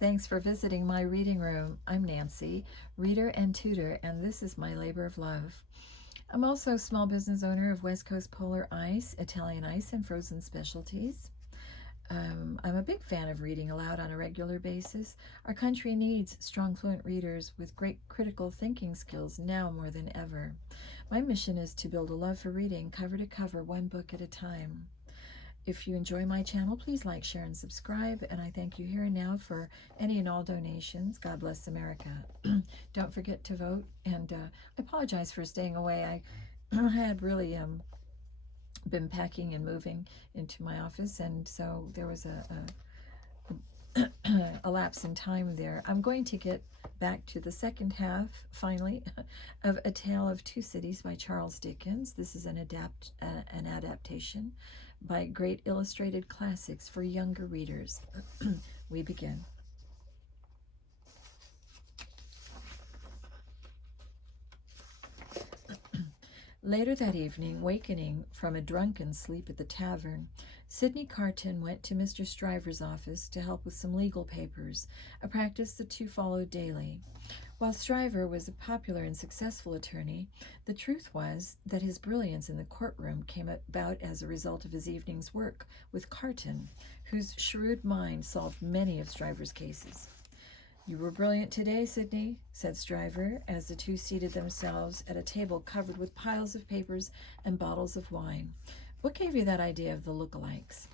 Thanks for visiting my reading room. I'm Nancy, reader and tutor, and this is my labor of love. I'm also a small business owner of West Coast Polar Ice, Italian Ice, and frozen specialties. I'm a big fan of reading aloud on a regular basis. Our country needs strong, fluent readers with great critical thinking skills now more than ever. My mission is to build a love for reading, cover to cover, one book at a time. If you enjoy my channel, please like, share, and subscribe. And I thank you here and now for any and all donations. God bless America. Don't forget to vote. And I apologize for staying away. I had really been packing and moving into my office, and so there was a lapse in time there. I'm going to get back to the second half, finally, of A Tale of Two Cities by Charles Dickens. This is an adaptation by Great Illustrated Classics for younger readers. We begin. Later that evening, wakening from a drunken sleep at the tavern, Sidney Carton went to Mr. Stryver's office to help with some legal papers, a practice the two followed daily. While Stryver was a popular and successful attorney, the truth was that his brilliance in the courtroom came about as a result of his evening's work with Carton, whose shrewd mind solved many of Stryver's cases. "You were brilliant today, Sidney," said Stryver, as the two seated themselves at a table covered with piles of papers and bottles of wine. "What gave you that idea of the lookalikes?"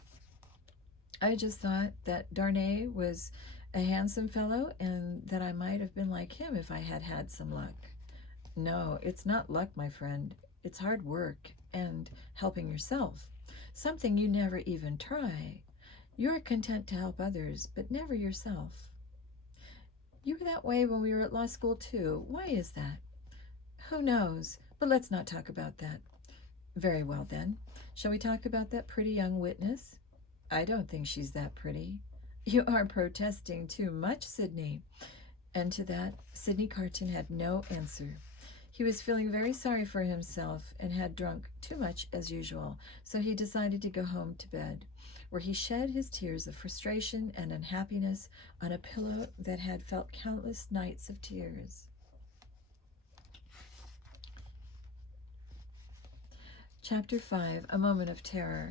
"I just thought that Darnay was a handsome fellow and that I might have been like him if I had had some luck." "No, it's not luck, my friend. It's hard work and helping yourself, something you never even try. You are content to help others, but never yourself." "You were that way when we were at law school, too. Why is that?" "Who knows? But let's not talk about that." "Very well, then. Shall we talk about that pretty young witness?" "I don't think she's that pretty." "You are protesting too much, Sidney." And to that, Sidney Carton had no answer. He was feeling very sorry for himself and had drunk too much as usual, so he decided to go home to bed, where he shed his tears of frustration and unhappiness on a pillow that had felt countless nights of tears. Chapter 5, A Moment of Terror.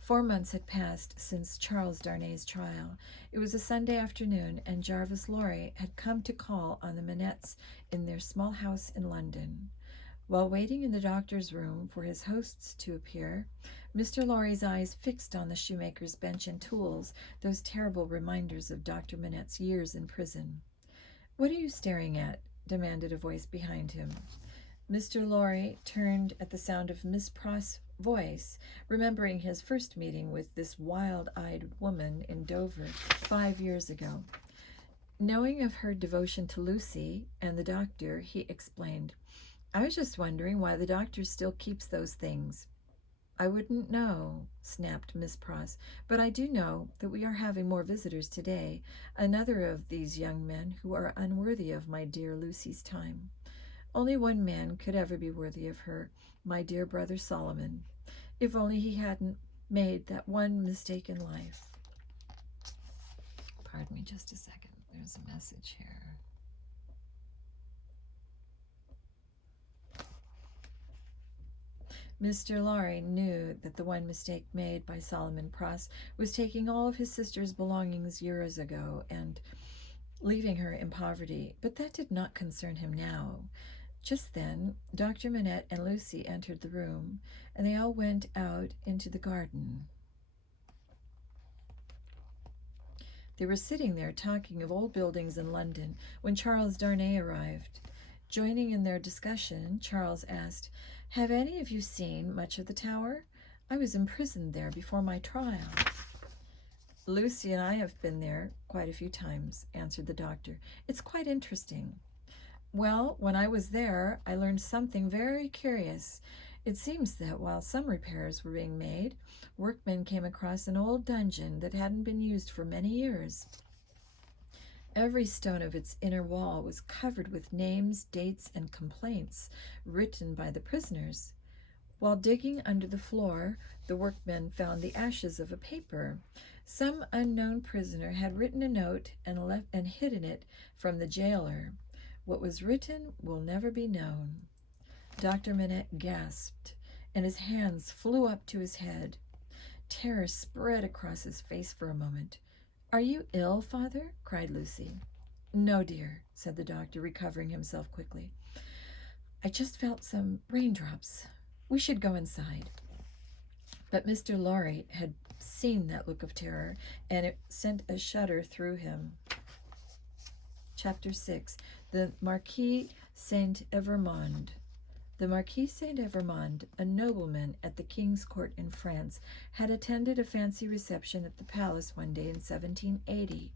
4 months had passed since Charles Darnay's trial. It was a Sunday afternoon, and Jarvis Lorry had come to call on the Manetts in their small house in London. While waiting in the doctor's room for his hosts to appear, Mr. Lorry's eyes fixed on the shoemaker's bench and tools, those terrible reminders of Dr. Manette's years in prison. "What are you staring at?" demanded a voice behind him. Mr. Lorry turned at the sound of Miss Prost's voice, remembering his first meeting with this wild-eyed woman in Dover 5 years ago. Knowing of her devotion to Lucy and the doctor, he explained, "I was just wondering why the doctor still keeps those things." "I wouldn't know," snapped Miss Pross, "but I do know that we are having more visitors today, another of these young men who are unworthy of my dear Lucy's time. Only one man could ever be worthy of her, my dear brother Solomon. If only he hadn't made that one mistake in life." Pardon me just a second. There's a message here. Mr. Lorry knew that the one mistake made by Solomon Pross was taking all of his sister's belongings years ago and leaving her in poverty, but that did not concern him now. Just then, Dr. Manette and Lucy entered the room, and they all went out into the garden. They were sitting there talking of old buildings in London when Charles Darnay arrived. Joining in their discussion, Charles asked, "Have any of you seen much of the Tower? I was imprisoned there before my trial." "Lucy and I have been there quite a few times," answered the doctor. "It's quite interesting." "Well, when I was there, I learned something very curious. It seems that while some repairs were being made, workmen came across an old dungeon that hadn't been used for many years. Every stone of its inner wall was covered with names, dates, and complaints written by the prisoners. While digging under the floor, the workmen found the ashes of a paper Some unknown prisoner had written a note and hidden it from the jailer. What was written will never be known. Dr. Manette gasped, and his hands flew up to his head. Terror spread across his face for a moment. "Are you ill, Father?" cried Lucy. "No, dear," said the doctor, recovering himself quickly. "I just felt some raindrops. We should go inside." But Mr. Lorry had seen that look of terror, and it sent a shudder through him. Chapter 6. The Marquis Saint-Evremond. The Marquis Saint-Evremond, a nobleman at the King's Court in France, had attended a fancy reception at the palace one day in 1780.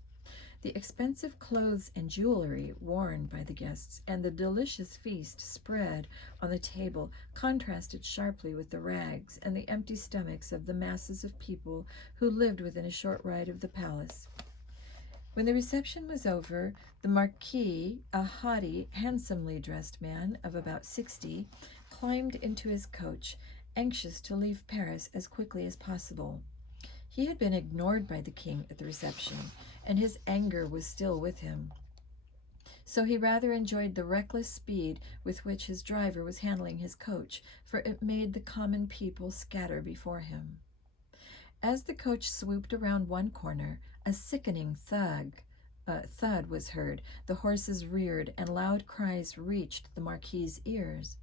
The expensive clothes and jewelry worn by the guests and the delicious feast spread on the table contrasted sharply with the rags and the empty stomachs of the masses of people who lived within a short ride of the palace. When the reception was over, the Marquis, a haughty, handsomely dressed man of about 60, climbed into his coach, anxious to leave Paris as quickly as possible. He had been ignored by the king at the reception, and his anger was still with him. So he rather enjoyed the reckless speed with which his driver was handling his coach, for it made the common people scatter before him. As the coach swooped around one corner, a sickening thud was heard, the horses reared, and loud cries reached the Marquis's ears.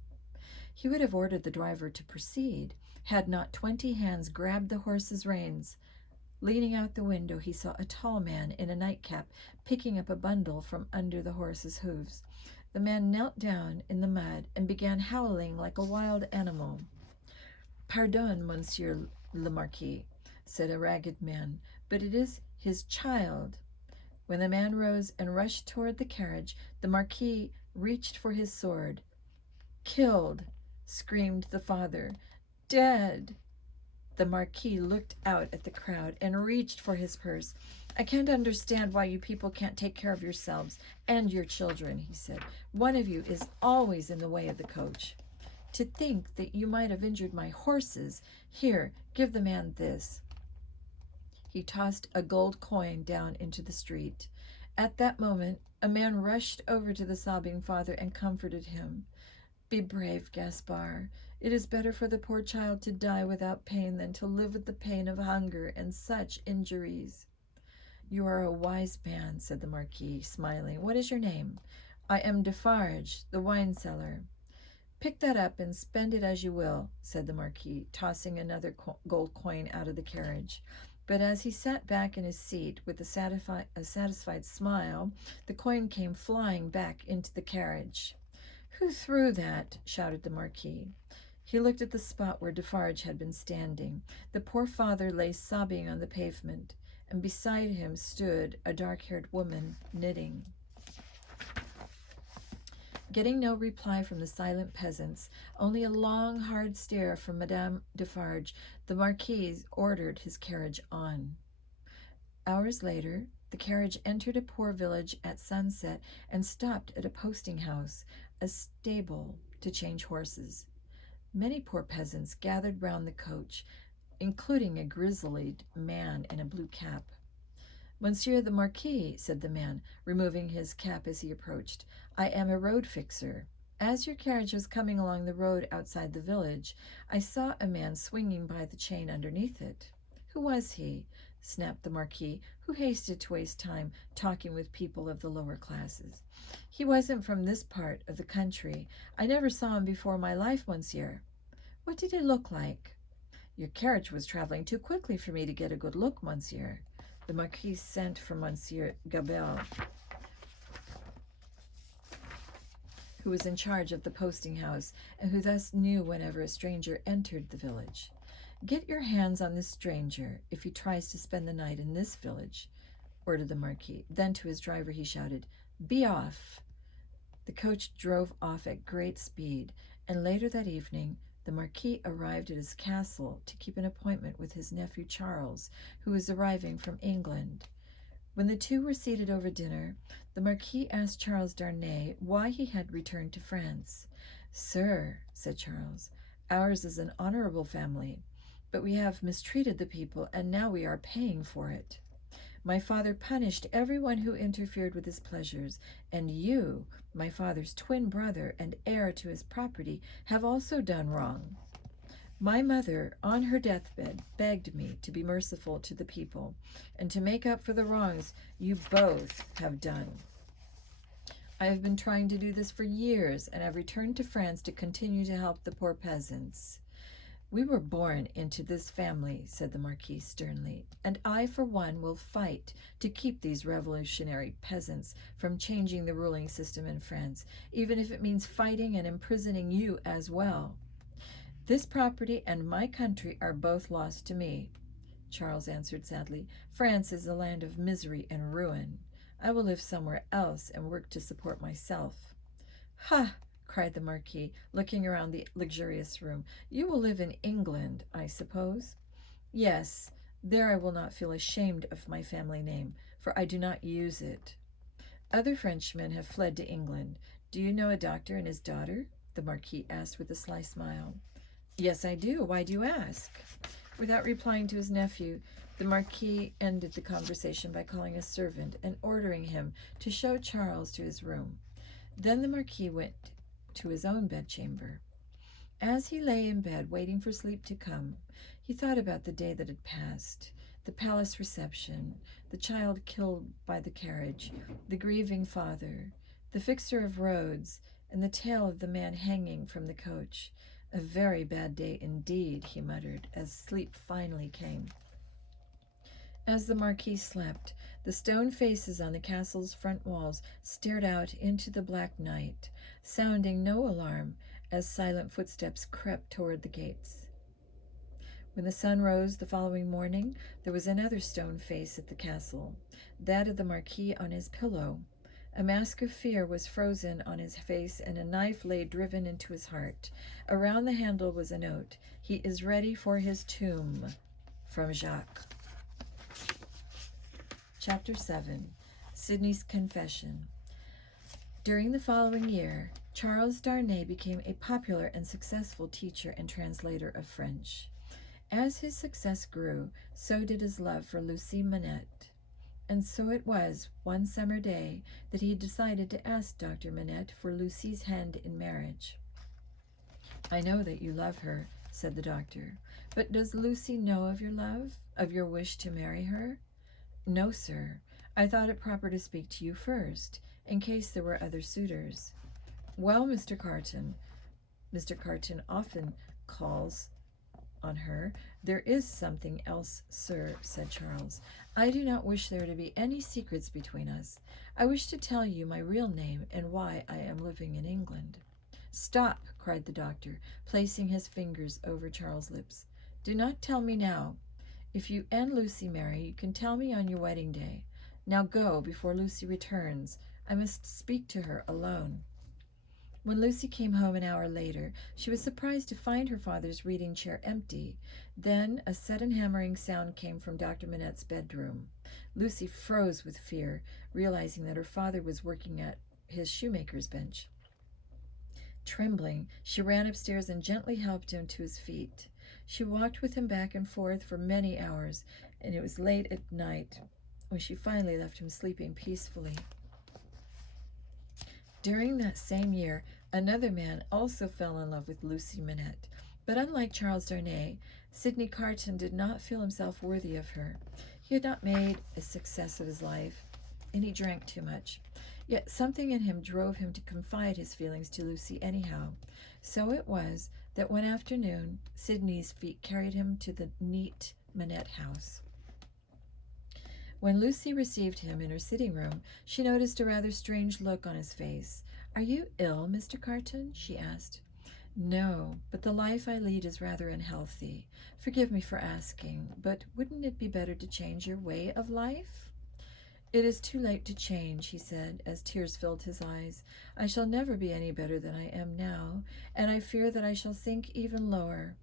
He would have ordered the driver to proceed, had not 20 hands grabbed the horse's reins. Leaning out the window, he saw a tall man in a nightcap picking up a bundle from under the horse's hooves. The man knelt down in the mud and began howling like a wild animal. "Pardon, Monsieur le Marquis," said a ragged man, "but it is his child." When the man rose and rushed toward the carriage, the Marquis reached for his sword. "Killed!" screamed the father. "Dead!" The Marquis looked out at the crowd and reached for his purse. "I can't understand why you people can't take care of yourselves and your children," he said. "One of you is always in the way of the coach. To think that you might have injured my horses. Here, give the man this." He tossed a gold coin down into the street. At that moment, a man rushed over to the sobbing father and comforted him. "Be brave, Gaspard. It is better for the poor child to die without pain than to live with the pain of hunger and such injuries." "You are a wise man," said the Marquis, smiling. "What is your name?" "I am Defarge, the wine seller." "Pick that up and spend it as you will," said the Marquis, tossing another gold coin out of the carriage. But as he sat back in his seat with a satisfied smile, the coin came flying back into the carriage. "Who threw that?" shouted the Marquis. He looked at the spot where Defarge had been standing. The poor father lay sobbing on the pavement, and beside him stood a dark-haired woman knitting. Getting no reply from the silent peasants, only a long, hard stare from Madame Defarge, the Marquis ordered his carriage on. Hours later, the carriage entered a poor village at sunset and stopped at a posting-house, a stable, to change horses. Many poor peasants gathered round the coach, including a grizzled man in a blue cap. "Monsieur the Marquis," said the man, removing his cap as he approached, "I am a road fixer. As your carriage was coming along the road outside the village, I saw a man swinging by the chain underneath it." "Who was he?" snapped the Marquis, who hasted to waste time talking with people of the lower classes. "He wasn't from this part of the country. I never saw him before in my life, monsieur." "What did he look like?" "Your carriage was traveling too quickly for me to get a good look, monsieur." The Marquis sent for Monsieur Gabelle, who was in charge of the posting-house, and who thus knew whenever a stranger entered the village. "Get your hands on this stranger, if he tries to spend the night in this village," ordered the Marquis. Then to his driver he shouted, "Be off!" The coach drove off at great speed, and later that evening the Marquis arrived at his castle to keep an appointment with his nephew Charles, who was arriving from England. When the two were seated over dinner, the Marquis asked Charles Darnay why he had returned to France. "Sir," said Charles, "ours is an honorable family, but we have mistreated the people, and now we are paying for it. My father punished everyone who interfered with his pleasures, and you, my father's twin brother and heir to his property, have also done wrong. My mother, on her deathbed, begged me to be merciful to the people and to make up for the wrongs you both have done. I have been trying to do this for years, and have returned to France to continue to help the poor peasants. We were born into this family, said the Marquis sternly, and I, for one, will fight to keep these revolutionary peasants from changing the ruling system in France, even if it means fighting and imprisoning you as well. This property and my country are both lost to me, Charles answered sadly. France is a land of misery and ruin. I will live somewhere else and work to support myself. Ha! Cried the Marquis, looking around the luxurious room. You will live in England, I suppose? Yes, there I will not feel ashamed of my family name, for I do not use it. Other Frenchmen have fled to England. Do you know a doctor and his daughter? The Marquis asked with a sly smile. Yes, I do. Why do you ask? Without replying to his nephew, the Marquis ended the conversation by calling a servant and ordering him to show Charles to his room. Then the Marquis went to his own bedchamber. As he lay in bed waiting for sleep to come, he thought about the day that had passed, the palace reception, the child killed by the carriage, the grieving father, the fixer of roads, and the tale of the man hanging from the coach. A very bad day indeed, he muttered, as sleep finally came. As the Marquis slept, the stone faces on the castle's front walls stared out into the black night, sounding no alarm as silent footsteps crept toward the gates. When the sun rose the following morning, there was another stone face at the castle, that of the Marquis on his pillow. A mask of fear was frozen on his face, and a knife lay driven into his heart. Around the handle was a note. He is ready for his tomb. From Jacques. Chapter 7. Sidney's Confession. During the following year, Charles Darnay became a popular and successful teacher and translator of French. As his success grew, so did his love for Lucie Manette. And so it was, one summer day, that he decided to ask Dr. Manette for Lucie's hand in marriage. I know that you love her, said the doctor, but does Lucie know of your love, of your wish to marry her? No, sir. I thought it proper to speak to you first, in case there were other suitors. Well, Mr. Carton often calls on her. There is something else, sir, said Charles. I do not wish there to be any secrets between us. I wish to tell you my real name and why I am living in England. Stop, cried the doctor, placing his fingers over Charles' lips. Do not tell me now. If you and Lucie marry, you can tell me on your wedding day. Now go, before Lucie returns. I must speak to her alone. When Lucie came home an hour later, she was surprised to find her father's reading chair empty. Then a sudden hammering sound came from Dr. Manette's bedroom. Lucie froze with fear, realizing that her father was working at his shoemaker's bench. Trembling, she ran upstairs and gently helped him to his feet. She walked with him back and forth for many hours, and it was late at night when she finally left him sleeping peacefully. During that same year, another man also fell in love with Lucie Manette, but unlike Charles Darnay, Sidney Carton did not feel himself worthy of her. He had not made a success of his life, and he drank too much. Yet something in him drove him to confide his feelings to Lucie anyhow. So it was that one afternoon, Sidney's feet carried him to the neat Manette house. When Lucie received him in her sitting room, she noticed a rather strange look on his face. Are you ill, Mr. Carton? She asked. No, but the life I lead is rather unhealthy. Forgive me for asking, but wouldn't it be better to change your way of life? It is too late to change, he said, as tears filled his eyes. I shall never be any better than I am now, and I fear that I shall sink even lower.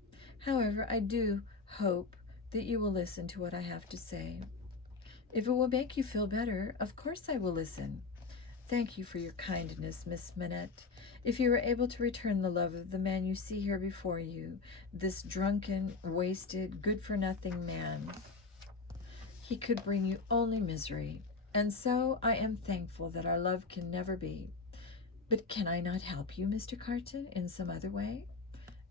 However, I do hope that you will listen to what I have to say. If it will make you feel better, of course I will listen. Thank you for your kindness, Miss Manette. If you were able to return the love of the man you see here before you, this drunken, wasted, good-for-nothing man, he could bring you only misery. And so I am thankful that our love can never be. But can I not help you, Mr. Carton, in some other way?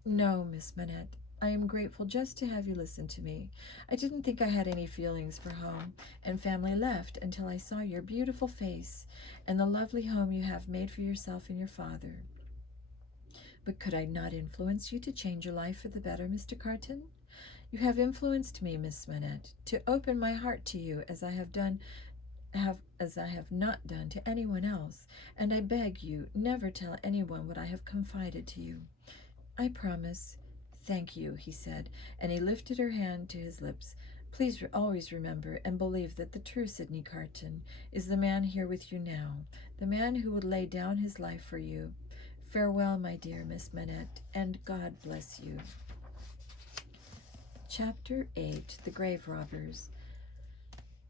No, Miss Manette. I am grateful just to have you listen to me. I didn't think I had any feelings for home and family left until I saw your beautiful face and the lovely home you have made for yourself and your father. But could I not influence you to change your life for the better, Mr. Carton? You have influenced me, Miss Manette, to open my heart to you as I have not done to anyone else, and I beg you never tell anyone what I have confided to you. I promise. Thank you, he said, and he lifted her hand to his lips. Please always remember and believe that the true Sidney Carton is the man here with you now, the man who would lay down his life for you. Farewell, my dear Miss Manette, and God bless you. Chapter 8. The Grave Robbers.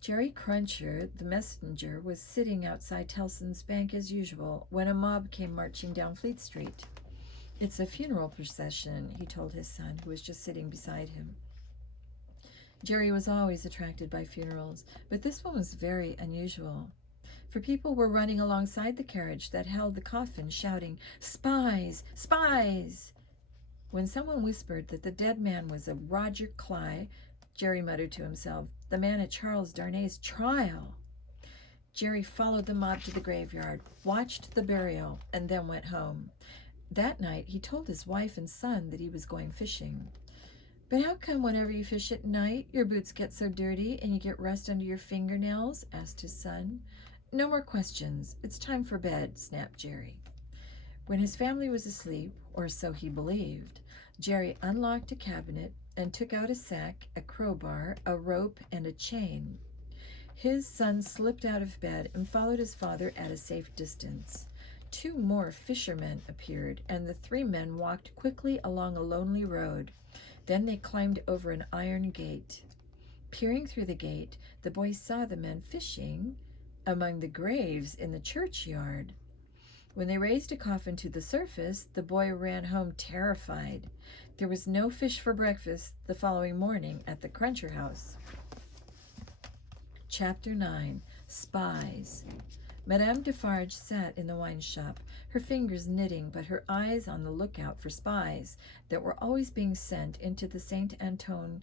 Jerry Cruncher, the messenger, was sitting outside Tellson's bank as usual when a mob came marching down Fleet Street. It's a funeral procession, he told his son, who was just sitting beside him. Jerry was always attracted by funerals, but this one was very unusual, for people were running alongside the carriage that held the coffin, shouting, "Spies! Spies!" When someone whispered that the dead man was a Roger Cly, Jerry muttered to himself, "The man at Charles Darnay's trial." Jerry followed the mob to the graveyard, watched the burial, and then went home. That night, he told his wife and son that he was going fishing. "But how come whenever you fish at night, your boots get so dirty and you get rust under your fingernails?" asked his son. "No more questions. It's time for bed," snapped Jerry. When his family was asleep, or so he believed, Jerry unlocked a cabinet and took out a sack, a crowbar, a rope, and a chain. His son slipped out of bed and followed his father at a safe distance. 2 more fishermen appeared, and the 3 men walked quickly along a lonely road. Then they climbed over an iron gate. Peering through the gate, the boy saw the men fishing among the graves in the churchyard. When they raised a coffin to the surface, the boy ran home terrified. There was no fish for breakfast the following morning at the Cruncher house. Chapter 9. Spies. Madame Defarge sat in the wine shop, her fingers knitting, but her eyes on the lookout for spies that were always being sent into the Saint Antoine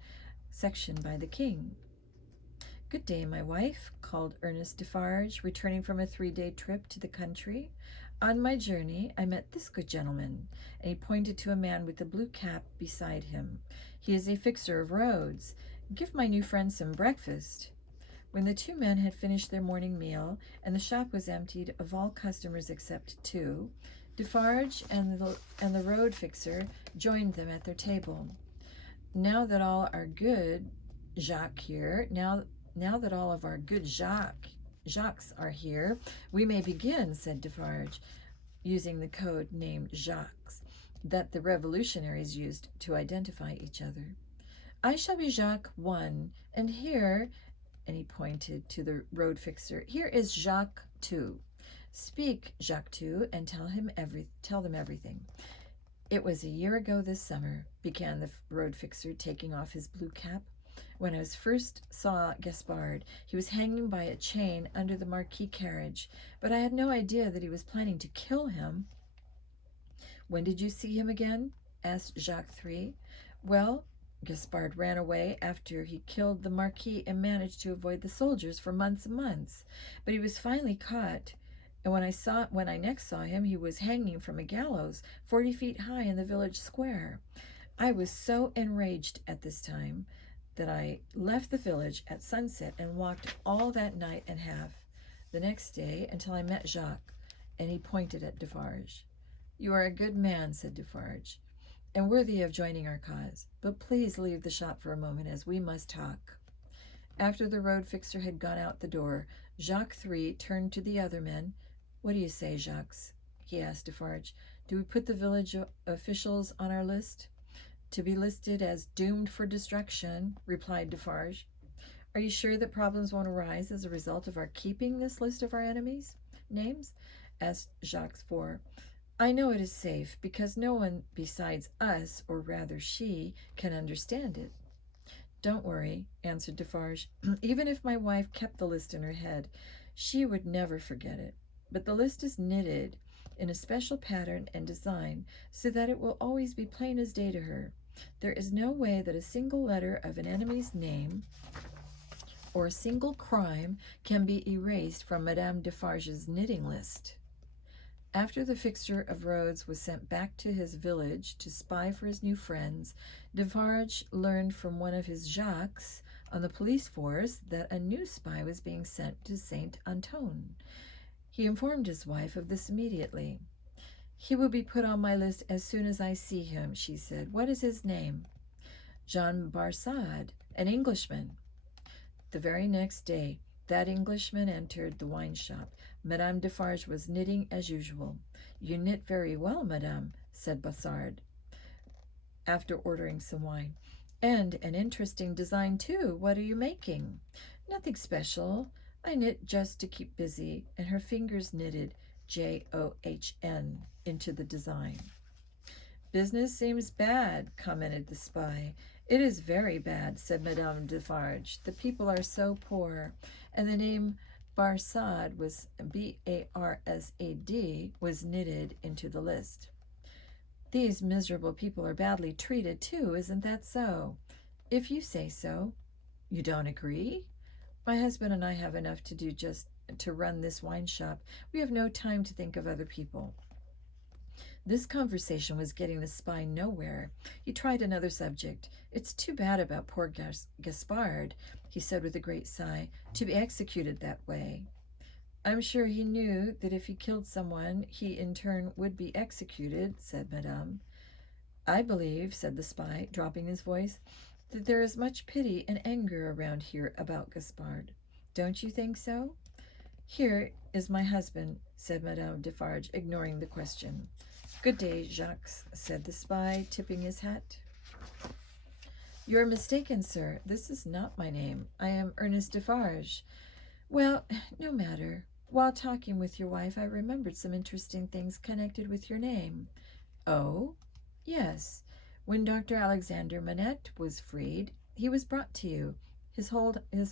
section by the king. "Good day, my wife," called Ernest Defarge, returning from a 3-day trip to the country. "On my journey, I met this good gentleman," and he pointed to a man with a blue cap beside him. "He is a fixer of roads. Give my new friend some breakfast." When the 2 men had finished their morning meal, and the shop was emptied of all customers except 2, Defarge and the road fixer joined them at their table. "Now that all our good Jacques here, now that all of our good Jacques are here, we may begin," said Defarge, using the code named Jacques that the revolutionaries used to identify each other. "I shall be Jacques 1, and here," and he pointed to the road fixer, "here is Jacques 2. Speak, Jacques 2, and tell them everything." "It was a year ago this summer," began the road fixer, taking off his blue cap, "when I first saw Gaspard. He was hanging by a chain under the Marquis carriage, but I had no idea that he was planning to kill him." "When did you see him again?" asked Jacques 3. "Well, Gaspard ran away after he killed the Marquis and managed to avoid the soldiers for months and months. But he was finally caught, and when I next saw him, he was hanging from a gallows 40 feet high in the village square. I was so enraged at this time that I left the village at sunset and walked all that night and half the next day until I met Jacques," and he pointed at Defarge. "You are a good man," said Defarge, "and worthy of joining our cause. But please leave the shop for a moment, as we must talk." After the road fixer had gone out the door, Jacques 3 turned to the other men. "What do you say, Jacques?" he asked Defarge. "Do we put the village officials on our list?" "To be listed as doomed for destruction," replied Defarge. "Are you sure that problems won't arise as a result of our keeping this list of our enemies?" names? Asked Jacques Four. I know it is safe, because no one besides us, or rather she, can understand it. Don't worry, answered Defarge. Even if my wife kept the list in her head, she would never forget it. But the list is knitted in a special pattern and design, so that it will always be plain as day to her. There is no way that a single letter of an enemy's name or a single crime can be erased from Madame Defarge's knitting list. After the fixer of Rhodes was sent back to his village to spy for his new friends, Defarge learned from one of his Jacques on the police force that a new spy was being sent to Saint Antoine. He informed his wife of this immediately. He will be put on my list as soon as I see him, she said. What is his name? Jean Barsad, an Englishman. The very next day, that Englishman entered the wine shop. Madame Defarge was knitting as usual. You knit very well, madame, said Barsad, after ordering some wine. And an interesting design, too. What are you making? Nothing special. I knit just to keep busy, and her fingers knitted John into the design. Business seems bad, commented the spy. It is very bad, said Madame Defarge. The people are so poor, and the name Barsad was Barsad was knitted into the list. These miserable people are badly treated, too, isn't that so? If you say so. You don't agree? My husband and I have enough to do just to run this wine shop. We have no time to think of other people. This conversation was getting the spy nowhere. He tried another subject. It's too bad about poor Gaspard, he said with a great sigh, to be executed that way. I'm sure he knew that if he killed someone, he in turn would be executed, said Madame. I believe, said the spy, dropping his voice, that there is much pity and anger around here about Gaspard. Don't you think so? Here is my husband, said Madame Defarge, ignoring the question. Good day, Jacques, said the spy, tipping his hat. You're mistaken, sir. This is not my name. I am Ernest Defarge. Well, no matter. While talking with your wife, I remembered some interesting things connected with your name. Oh? Yes. When Dr. Alexander Manette was freed, he was brought to you, his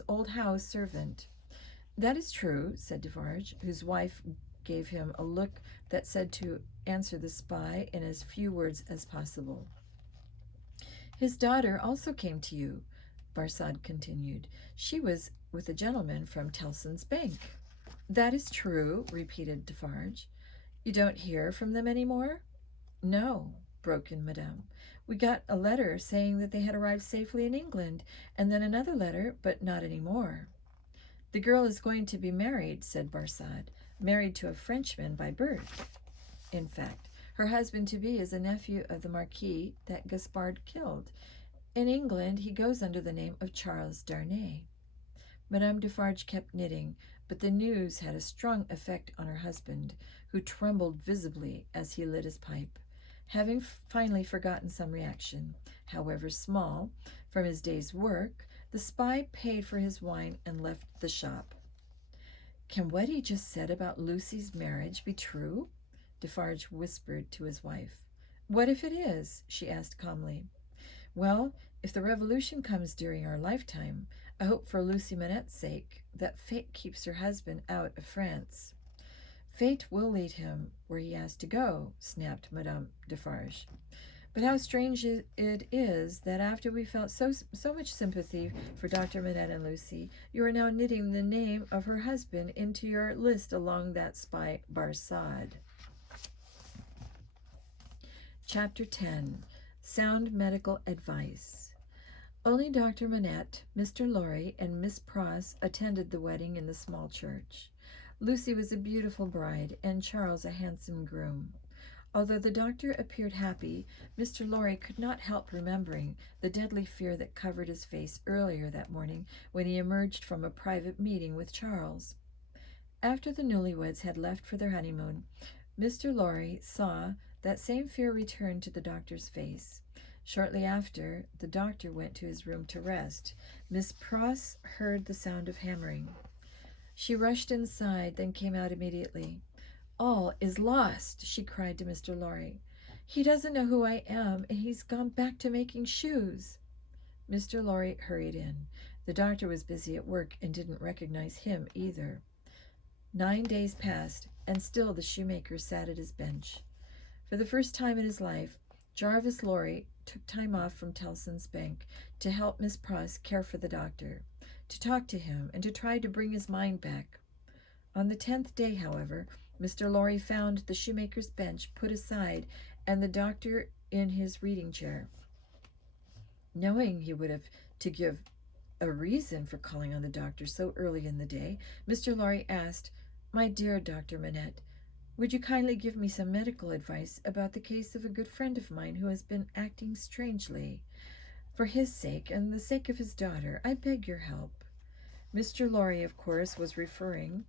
old house servant. That is true, said Defarge, whose wife gave him a look that said to answer the spy in as few words as possible. His daughter also came to you, Barsad continued. She was with a gentleman from Tellson's Bank. That is true, repeated Defarge. You don't hear from them any more? No, broke in Madame. We got a letter saying that they had arrived safely in England, and then another letter, but not any more. The girl is going to be married, said Barsad, married to a Frenchman by birth. In fact, her husband-to-be is a nephew of the Marquis that Gaspard killed. In England, he goes under the name of Charles Darnay. Madame Defarge kept knitting, but the news had a strong effect on her husband, who trembled visibly as he lit his pipe. Having finally forgotten some reaction, however small, from his day's work, the spy paid for his wine and left the shop. Can what he just said about Lucy's marriage be true? Defarge whispered to his wife. What if it is? She asked calmly. Well, if the revolution comes during our lifetime, I hope for Lucy Manette's sake that fate keeps her husband out of France. Fate will lead him where he has to go, snapped Madame Defarge. But how strange it is that after we felt so much sympathy for Dr. Manette and Lucy, you are now knitting the name of her husband into your list along that spy Barsad. Chapter 10. Sound Medical Advice. Only Dr. Manette, Mr. Lorry, and Miss Pross attended the wedding in the small church. Lucy was a beautiful bride, and Charles a handsome groom. Although the doctor appeared happy, Mr. Lorry could not help remembering the deadly fear that covered his face earlier that morning when he emerged from a private meeting with Charles. After the newlyweds had left for their honeymoon, Mr. Lorry saw that same fear return to the doctor's face. Shortly after, the doctor went to his room to rest. Miss Pross heard the sound of hammering. She rushed inside, then came out immediately. "All is lost," she cried to Mr. Lorry. "He doesn't know who I am, and he's gone back to making shoes." Mr. Lorry hurried in. The doctor was busy at work and didn't recognize him either. 9 days passed, and still the shoemaker sat at his bench. For the first time in his life, Jarvis Lorry took time off from Tellson's Bank to help Miss Pross care for the doctor, to talk to him, and to try to bring his mind back. On the 10th day, however, Mr. Lorry found the shoemaker's bench put aside and the doctor in his reading chair. Knowing he would have to give a reason for calling on the doctor so early in the day, Mr. Lorry asked, "My dear Dr. Manette, would you kindly give me some medical advice about the case of a good friend of mine who has been acting strangely? For his sake and the sake of his daughter, I beg your help." Mr. Lorry, of course, was referring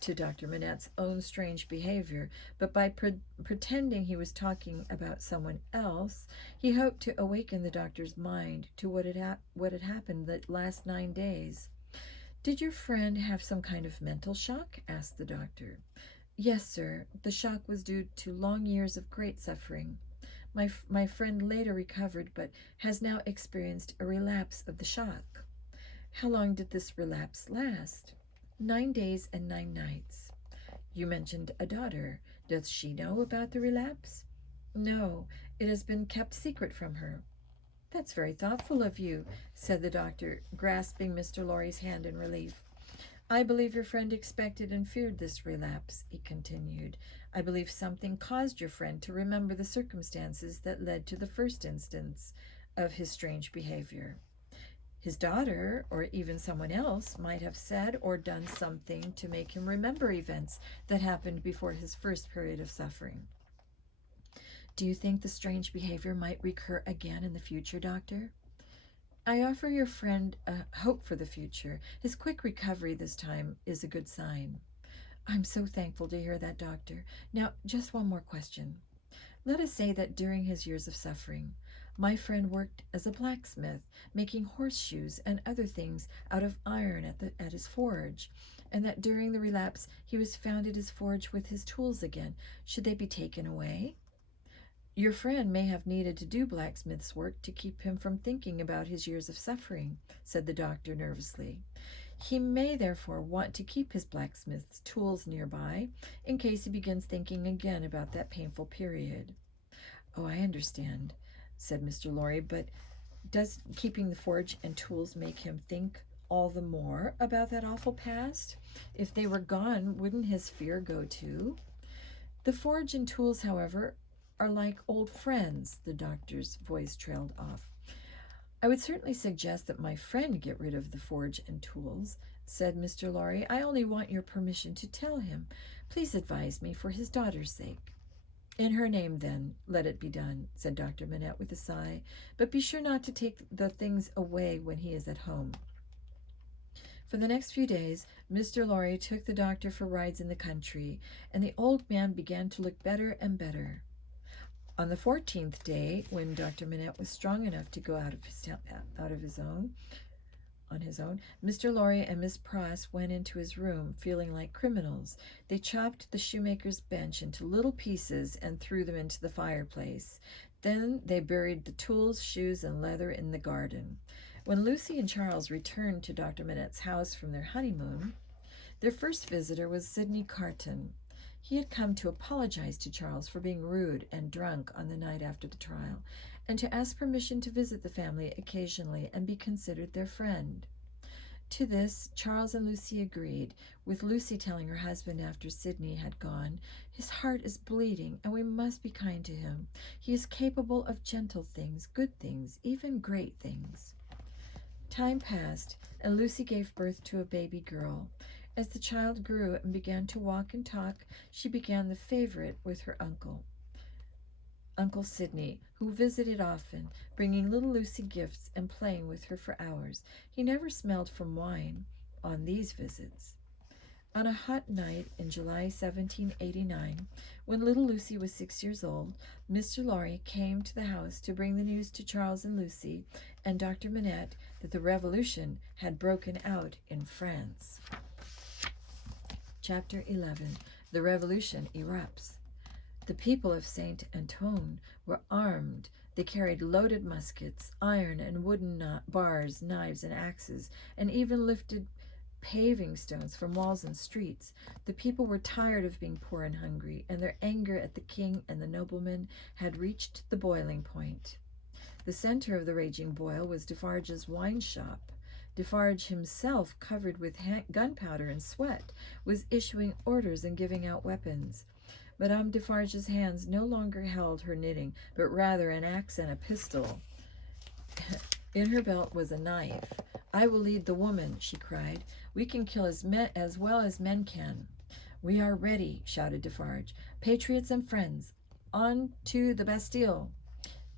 to Dr. Manette's own strange behavior, but by pretending he was talking about someone else, he hoped to awaken the doctor's mind to what had happened the last 9 days. "Did your friend have some kind of mental shock?" asked the doctor. "Yes, sir. The shock was due to long years of great suffering. My friend later recovered, but has now experienced a relapse of the shock." "How long did this relapse last?" 9 days and 9 nights. "You mentioned a daughter. Does she know about the relapse?" "No, it has been kept secret from her." "That's very thoughtful of you," said the doctor, grasping Mr. Lorry's hand in relief. "I believe your friend expected and feared this relapse," he continued. "I believe something caused your friend to remember the circumstances that led to the first instance of his strange behavior. His daughter, or even someone else, might have said or done something to make him remember events that happened before his first period of suffering." "Do you think the strange behavior might recur again in the future, doctor?" "I offer your friend a hope for the future. His quick recovery this time is a good sign." "I'm so thankful to hear that, doctor. Now, just one more question. Let us say that during his years of suffering, my friend worked as a blacksmith, making horseshoes and other things out of iron at his forge, and that during the relapse he was found at his forge with his tools again. Should they be taken away?" "Your friend may have needed to do blacksmith's work to keep him from thinking about his years of suffering," said the doctor nervously. "He may therefore want to keep his blacksmith's tools nearby in case he begins thinking again about that painful period." "Oh, I understand," said Mr. Lorry, "but does keeping the forge and tools make him think all the more about that awful past? If they were gone, wouldn't his fear go too?" "The forge and tools, however, are like old friends." The doctor's voice trailed off. "I would certainly suggest that my friend get rid of the forge and tools," said Mr. Lorry. "I only want your permission to tell him. Please advise me for his daughter's sake." "In her name, then, let it be done," said Dr. Manette with a sigh. "But be sure not to take the things away when he is at home." For the next few days, Mr. Lorry took the doctor for rides in the country, and the old man began to look better and better. On the 14th day, when Dr. Manette was strong enough to go out of his own, on his own, Mr. Lorry and Miss Pross went into his room, feeling like criminals. They chopped the shoemaker's bench into little pieces and threw them into the fireplace. Then they buried the tools, shoes, and leather in the garden. When Lucy and Charles returned to Dr. Manette's house from their honeymoon, their first visitor was Sidney Carton. He had come to apologize to Charles for being rude and drunk on the night after the trial, and to ask permission to visit the family occasionally and be considered their friend. To this, Charles and Lucy agreed, with Lucy telling her husband after Sidney had gone, "His heart is bleeding, and we must be kind to him. He is capable of gentle things, good things, even great things." Time passed, and Lucy gave birth to a baby girl. As the child grew and began to walk and talk, she began the favorite with her uncle, Uncle Sidney, who visited often, bringing little Lucy gifts and playing with her for hours. He never smelled from wine on these visits. On a hot night in July 1789, when little Lucy was 6 years old, Mr. Lorry came to the house to bring the news to Charles and Lucy and Dr. Manette that the revolution had broken out in France. Chapter 11. The Revolution Erupts. The people of Saint Antoine were armed. They carried loaded muskets, iron and wooden bars, knives and axes, and even lifted paving stones from walls and streets. The people were tired of being poor and hungry, and their anger at the king and the noblemen had reached the boiling point. The center of the raging boil was Defarge's wine shop. Defarge himself, covered with gunpowder and sweat, was issuing orders and giving out weapons. Madame Defarge's hands no longer held her knitting, but rather an axe and a pistol. In her belt was a knife. "I will lead the woman," she cried. "We can kill as well as men can." "We are ready," shouted Defarge. "Patriots and friends, on to the Bastille!"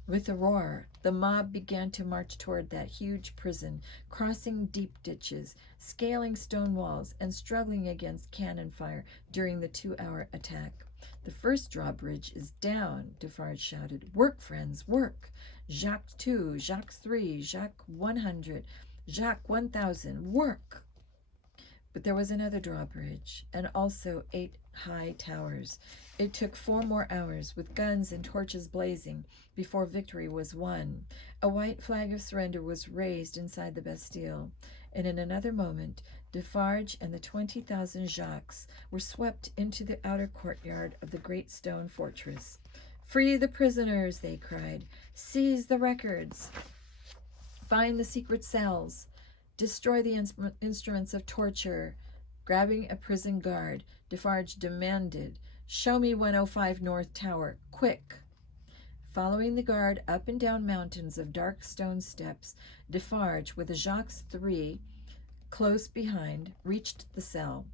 With a roar, the mob began to march toward that huge prison, crossing deep ditches, scaling stone walls, and struggling against cannon fire during the 2-hour attack. "The first drawbridge is down," Defarge shouted. "Work, friends, work! Jacques 2, Jacques 3, Jacques 100, Jacques 1000, work!" But there was another drawbridge, and also 8 high towers. It took 4 more hours, with guns and torches blazing, before victory was won. A white flag of surrender was raised inside the Bastille, and in another moment, Defarge and the 20,000 Jacques were swept into the outer courtyard of the great stone fortress. "Free the prisoners!" they cried. "Seize the records! Find the secret cells! Destroy the instruments of torture!" Grabbing a prison guard, Defarge demanded, "Show me 105 North Tower, quick!" Following the guard up and down mountains of dark stone steps, Defarge, with a Jacques 3 close behind, reached the cell.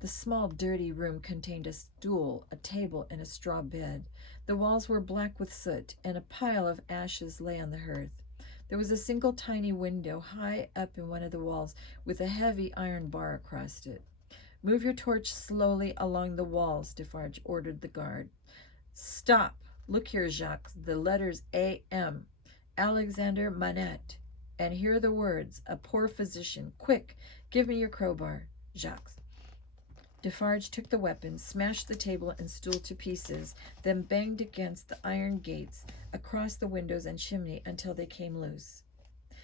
The small, dirty room contained a stool, a table, and a straw bed. The walls were black with soot, and a pile of ashes lay on the hearth. There was a single tiny window high up in one of the walls, with a heavy iron bar across it. "Move your torch slowly along the walls," Defarge ordered the guard. "Stop! Look here, Jacques, the letters A.M. Alexander Manette. And here are the words, a poor physician. Quick, give me your crowbar, Jacques." Defarge took the weapon, smashed the table and stool to pieces, then banged against the iron gates, across the windows and chimney until they came loose.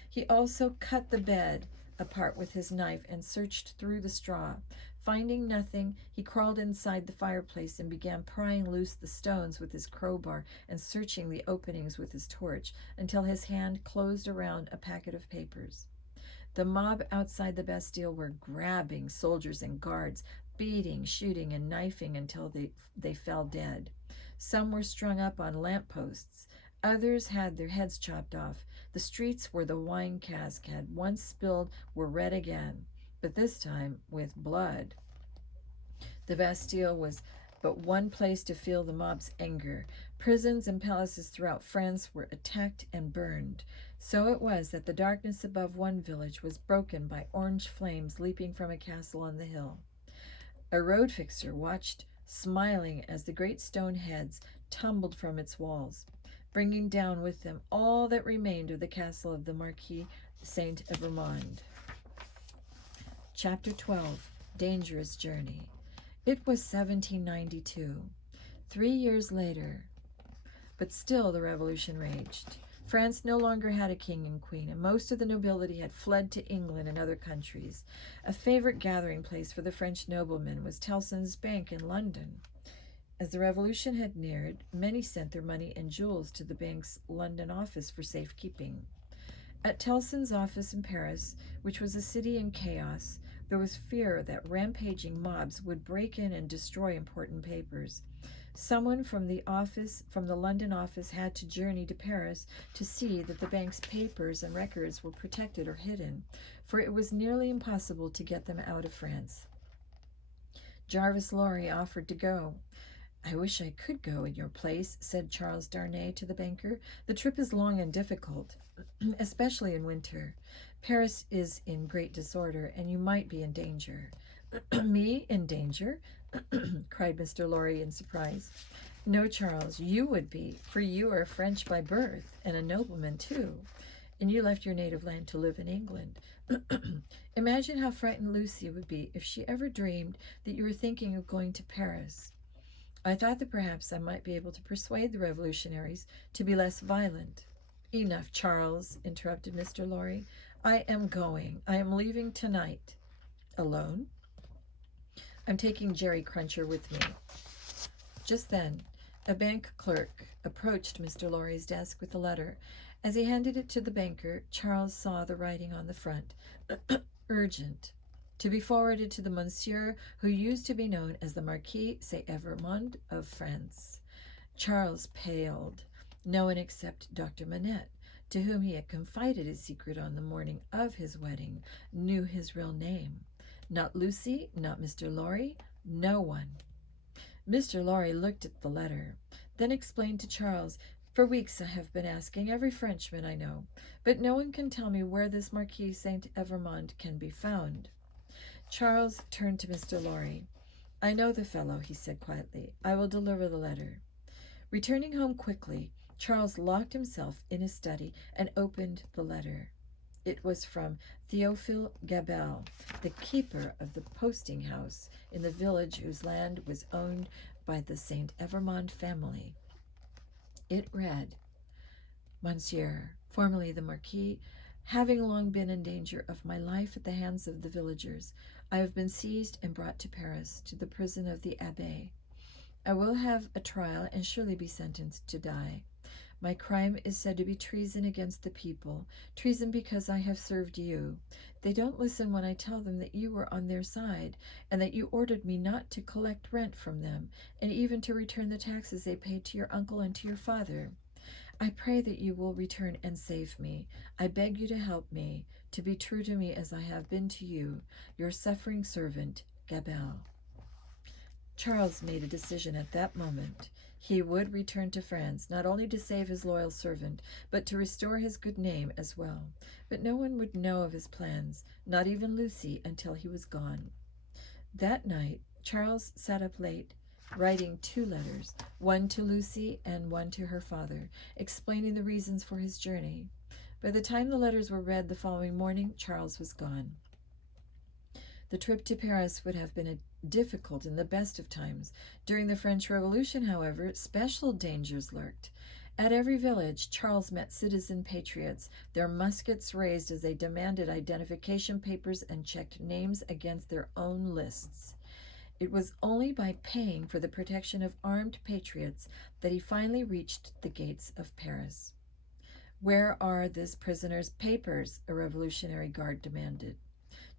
He also cut the bed apart with his knife and searched through the straw. Finding nothing, he crawled inside the fireplace and began prying loose the stones with his crowbar and searching the openings with his torch until his hand closed around a packet of papers. The mob outside the Bastille were grabbing soldiers and guards, beating, shooting, and knifing until they fell dead. Some were strung up on lampposts. Others had their heads chopped off. The streets where the wine cask had once spilled were red again, but this time with blood. The Bastille was but one place to feel the mob's anger. Prisons and palaces throughout France were attacked and burned. So it was that the darkness above one village was broken by orange flames leaping from a castle on the hill. A road fixer watched, smiling, as the great stone heads tumbled from its walls, bringing down with them all that remained of the castle of the Marquis Saint-Evremond. Chapter 12. Dangerous Journey. It was 1792, 3 years later, but still the revolution raged. France no longer had a king and queen, and most of the nobility had fled to England and other countries. A favorite gathering place for the French noblemen was Tellson's Bank in London. As the revolution had neared, many sent their money and jewels to the bank's London office for safekeeping. At Tellson's office in Paris, which was a city in chaos, there was fear that rampaging mobs would break in and destroy important papers. Someone from the London office had to journey to Paris to see that the bank's papers and records were protected or hidden, for it was nearly impossible to get them out of France. Jarvis Lorry offered to go. "I wish I could go in your place," said Charles Darnay to the banker. "The trip is long and difficult, especially in winter. Paris is in great disorder, and you might be in danger." "Me in danger?" cried Mr. Lorry in surprise. "No, Charles, you would be, for you are French by birth, and a nobleman too, and you left your native land to live in England. Imagine how frightened Lucy would be if she ever dreamed that you were thinking of going to Paris. I thought that perhaps I might be able to persuade the revolutionaries to be less violent. Enough, Charles, interrupted Mr. Lorry. I am going. I am leaving tonight. Alone? I'm taking Jerry Cruncher with me. Just then, a bank clerk approached Mr. Lorry's desk with a letter. As he handed it to the banker, Charles saw the writing on the front. Urgent. To be forwarded to the monsieur who used to be known as the Marquis Saint-Evremond of France. Charles paled. No one except Dr. Manette, to whom he had confided his secret on the morning of his wedding, knew his real name. Not Lucy, not Mr. Lorry, no one. Mr. Lorry looked at the letter, then explained to Charles, "For weeks I have been asking every Frenchman I know, but no one can tell me where this Marquis Saint-Evremond can be found." Charles turned to Mr. Lorry. "I know the fellow," he said quietly. "I will deliver the letter." Returning home quickly, Charles locked himself in his study and opened the letter. It was from Théophile Gabelle, the keeper of the posting house in the village whose land was owned by the Saint-Evremond family. It read, "Monsieur, formerly the Marquis, having long been in danger of my life at the hands of the villagers, I have been seized and brought to Paris, to the prison of the Abbaye. I will have a trial and surely be sentenced to die. My crime is said to be treason against the people, treason because I have served you. They don't listen when I tell them that you were on their side, and that you ordered me not to collect rent from them, and even to return the taxes they paid to your uncle and to your father. I pray that you will return and save me. I beg you to help me, to be true to me as I have been to you, your suffering servant, Gabelle." Charles made a decision at that moment. He would return to France, not only to save his loyal servant, but to restore his good name as well. But no one would know of his plans, not even Lucy, until he was gone. That night, Charles sat up late, writing 2 letters, one to Lucy and one to her father, explaining the reasons for his journey. By the time the letters were read the following morning, Charles was gone. The trip to Paris would have been difficult in the best of times. During the French Revolution, however, special dangers lurked. At every village, Charles met citizen patriots, their muskets raised as they demanded identification papers and checked names against their own lists. It was only by paying for the protection of armed patriots that he finally reached the gates of Paris. "Where are this prisoner's papers?" a Revolutionary Guard demanded.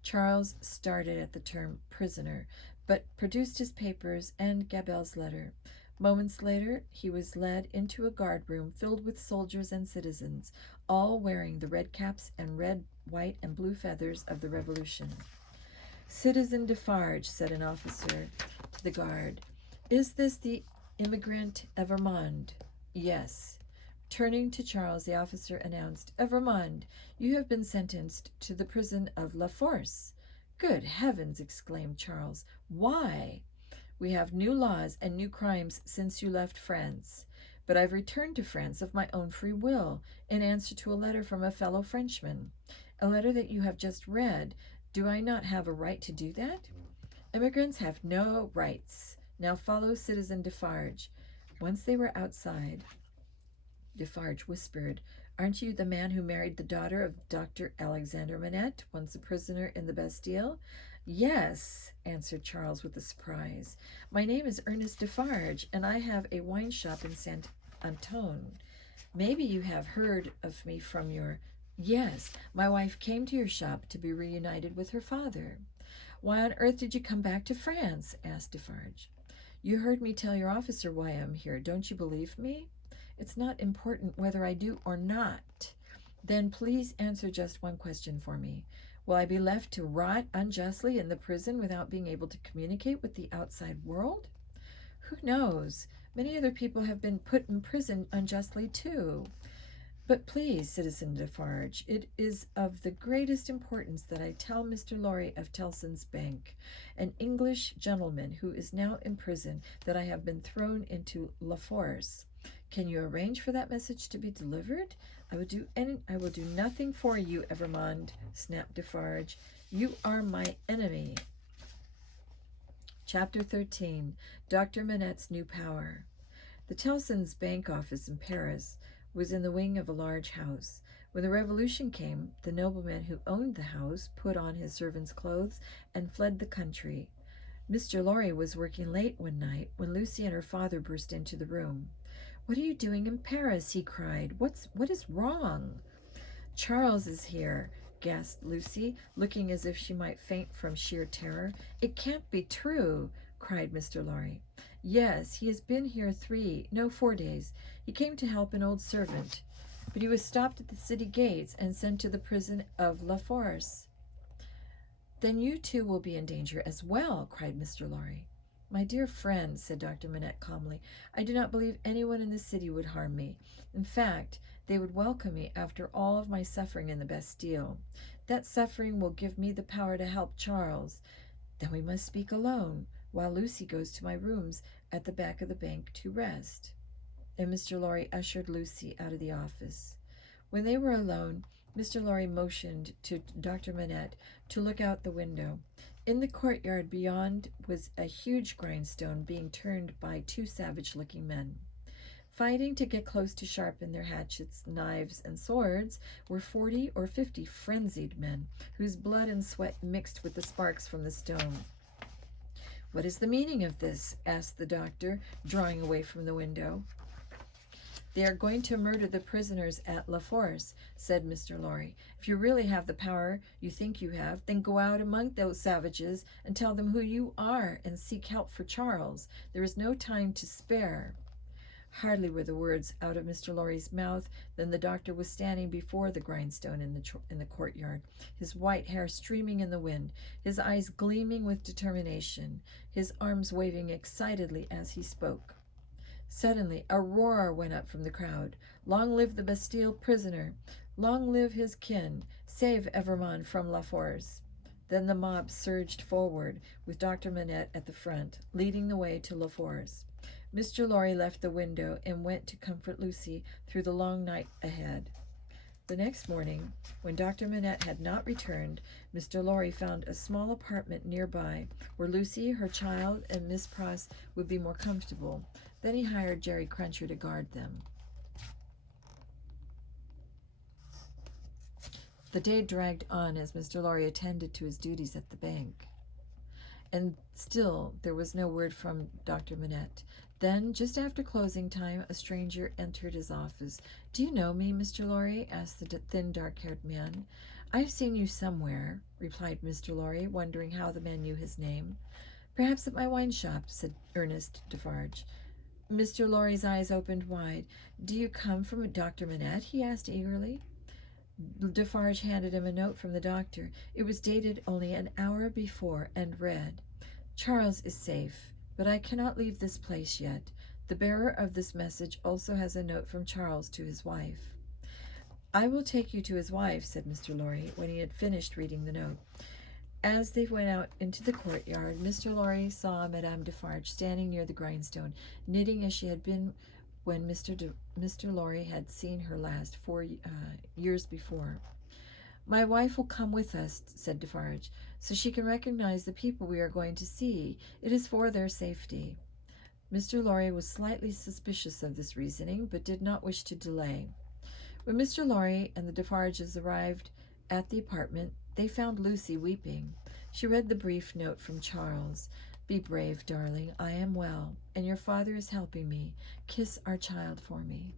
Charles started at the term prisoner, but produced his papers and Gabelle's letter. Moments later, he was led into a guard room filled with soldiers and citizens, all wearing the red caps and red, white, and blue feathers of the Revolution. "Citizen Defarge," said an officer to the guard, "is this the immigrant Evremond?" "Yes." Turning to Charles, the officer announced, "Evremond, you have been sentenced to the prison of La Force." "Good heavens!" exclaimed Charles. "Why?" "We have new laws and new crimes since you left France. But I've returned to France of my own free will, in answer to a letter from a fellow Frenchman. A letter that you have just read. Do I not have a right to do that?" "Immigrants have no rights. Now follow Citizen Defarge." Once they were outside, Defarge whispered, "Aren't you the man who married the daughter of Dr. Alexander Manette, once a prisoner in the Bastille?" "Yes," answered Charles with a surprise. "My name is Ernest Defarge, and I have a wine shop in Saint Antoine. Maybe you have heard of me from your—" "Yes, my wife came to your shop to be reunited with her father." "Why on earth did you come back to France?" asked Defarge. "You heard me tell your officer why I'm here. Don't you believe me?" "It's not important whether I do or not." "Then please answer just one question for me. Will I be left to rot unjustly in the prison without being able to communicate with the outside world?" "Who knows? Many other people have been put in prison unjustly too." "But please, Citizen Defarge, it is of the greatest importance that I tell Mr. Lorry of Tellson's Bank, an English gentleman who is now in prison, that I have been thrown into La Force. Can you arrange for that message to be delivered? I will do nothing for you, Evrémonde, snapped Defarge. You are my enemy. Chapter 13. Dr. Manette's New Power. The Tellson's bank office in Paris was in the wing of a large house. When the revolution came, the nobleman who owned the house put on his servant's clothes and fled the country. Mr. Lorry was working late one night when Lucy and her father burst into the room. "What are you doing in Paris?" he cried. What is wrong?" "Charles is here," gasped Lucy, looking as if she might faint from sheer terror. "It can't be true," cried Mr. Lorry. "Yes, he has been here 4 days. He came to help an old servant, but he was stopped at the city gates and sent to the prison of La Force." "Then you too will be in danger as well," cried Mr. Lorry. "My dear friend," said Dr. Manette calmly, "I do not believe anyone in the city would harm me. In fact, they would welcome me after all of my suffering in the Bastille. That suffering will give me the power to help Charles. Then we must speak alone, while Lucy goes to my rooms at the back of the bank to rest." And Mr. Lorry ushered Lucy out of the office. When they were alone, Mr. Lorry motioned to Dr. Manette to look out the window. In the courtyard beyond was a huge grindstone being turned by 2 savage-looking men. Fighting to get close to sharpen their hatchets, knives, and swords were 40 or 50 frenzied men, whose blood and sweat mixed with the sparks from the stone. "What is the meaning of this?" asked the doctor, drawing away from the window. "They are going to murder the prisoners at La Force," said Mr. Lorry. "If you really have the power you think you have, then go out among those savages and tell them who you are and seek help for Charles. There is no time to spare." Hardly were the words out of Mr. Lorry's mouth than the doctor was standing before the grindstone in the courtyard, his white hair streaming in the wind, his eyes gleaming with determination, his arms waving excitedly as he spoke. Suddenly a roar went up from the crowd. "Long live the Bastille prisoner! Long live his kin! Save Evrémonde from La Force!" Then the mob surged forward, with Dr. Manette at the front, leading the way to La Force. Mr. Lorry left the window and went to comfort Lucy through the long night ahead. The next morning, when Dr. Manette had not returned, Mr. Lorry found a small apartment nearby where Lucy, her child, and Miss Pross would be more comfortable. Then he hired Jerry Cruncher to guard them. The day dragged on as Mr. Lorry attended to his duties at the bank, and still there was no word from Dr. Manette. Then, just after closing time, a stranger entered his office. "Do you know me, Mr. Lorry?" asked the thin, dark-haired man. "I've seen you somewhere," replied Mr. Lorry, wondering how the man knew his name. "Perhaps at my wine shop," said Ernest Defarge. Mr. Lorry's eyes opened wide. "Do you come from Dr. Manette?" he asked eagerly. Defarge handed him a note from the doctor. It was dated only an hour before and read, "Charles is safe, but I cannot leave this place yet. The bearer of this message also has a note from Charles to his wife." "I will take you to his wife," said Mr. Lorry, when he had finished reading the note. As they went out into the courtyard, Mr. Lorry saw Madame Defarge standing near the grindstone, knitting as she had been when Mr. Lorry had seen her last 4 years before. "My wife will come with us," said Defarge, "so she can recognize the people we are going to see. It is for their safety." Mr. Lorry was slightly suspicious of this reasoning, but did not wish to delay. When Mr. Lorry and the Defarges arrived at the apartment, they found Lucy weeping. She read the brief note from Charles. "Be brave, darling. I am well, and your father is helping me. Kiss our child for me."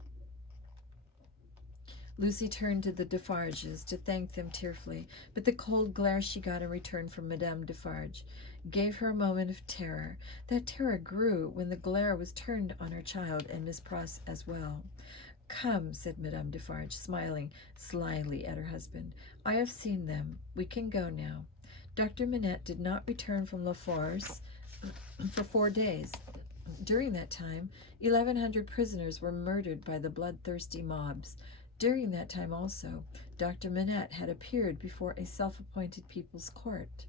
Lucy turned to the Defarges to thank them tearfully, but the cold glare she got in return from Madame Defarge gave her a moment of terror. That terror grew when the glare was turned on her child and Miss Pross as well. "Come," said Madame Defarge, smiling slyly at her husband. "I have seen them. We can go now." Dr. Manette did not return from La Force for 4 days. During that time, 1,100 prisoners were murdered by the bloodthirsty mobs. During that time also, Dr. Manette had appeared before a self-appointed people's court,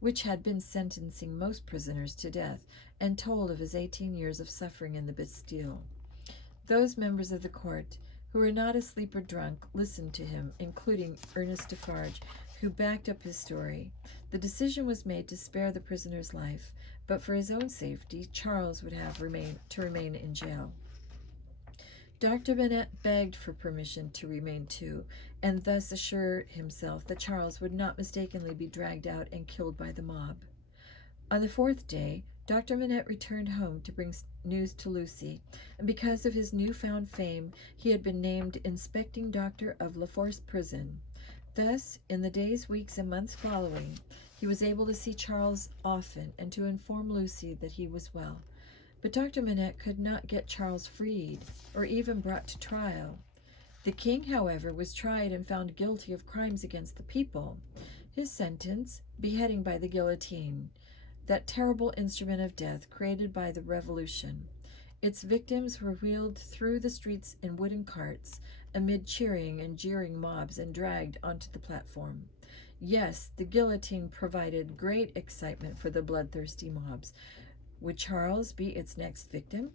which had been sentencing most prisoners to death, and told of his 18 years of suffering in the Bastille. Those members of the court who were not asleep or drunk, listened to him, including Ernest Defarge, who backed up his story. The decision was made to spare the prisoner's life, but for his own safety, Charles would have to remain in jail. Dr. Manette begged for permission to remain too, and thus assure himself that Charles would not mistakenly be dragged out and killed by the mob. On the fourth day, Dr. Manette returned home to bring news to Lucy, and because of his newfound fame, he had been named inspecting doctor of La Force prison. Thus, in the days, weeks, and months following, he was able to see Charles often and to inform Lucy that he was well. But Dr. Manette could not get Charles freed or even brought to trial. The king, however, was tried and found guilty of crimes against the people. His sentence, beheading by the guillotine, that terrible instrument of death created by the Revolution. Its victims were wheeled through the streets in wooden carts amid cheering and jeering mobs and dragged onto the platform. Yes, the guillotine provided great excitement for the bloodthirsty mobs. Would Charles be its next victim?